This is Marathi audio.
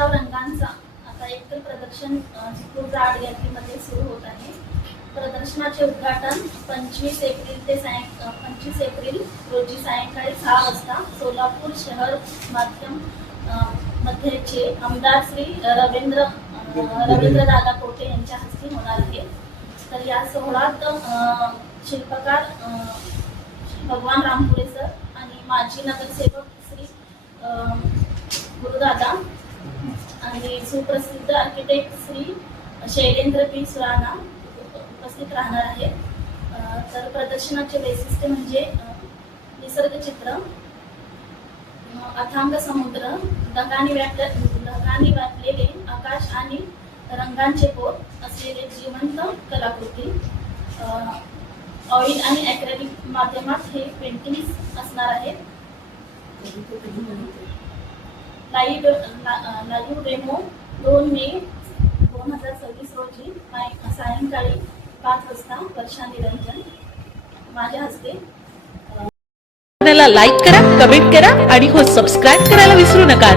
वर्षाव रंगांचा आता एकतर प्रदर्शन चिपळूण आर्ट गॅलरीमध्ये सुरू होत आहे। प्रदर्शनाचे उद्घाटन 25 एप्रिल रोजी सायंकाळी 6 वाजता सोलापूर शहर माध्यम मध्येचे आमदार श्री रवींद्रदादा कोटे यांच्या हस्ते होणार आहे। तर या सोहळ्यात शिल्पकार भगवान रामपुरे सर आणि माजी नगरसेवक श्री गुरुदादा आणि सुप्रसिद्ध आर्किटेक्ट श्री शैलेंद्र पी सुराणा उपस्थित राहणार आहेत। तर प्रदर्शनाचे वैशिष्ट्य म्हणजे निसर्गचित्र, अथांग समुद्र, ढगांनी व्यापलेले आकाश आणि रंगांचे पोत असलेले जिवंत कलाकृती, ऑइल आणि ॲक्रेलिक माध्यमात हे पेंटिंग्स असणार आहेत। लाईव्ह डेमो 2 मे 2026 रोजी सायंकाळी 5 वाजता वर्षा निरंजन माझ्या हस्ते। लाईक करा, कमेंट करा आणि हो सबस्क्राईब करायला विसरू नका।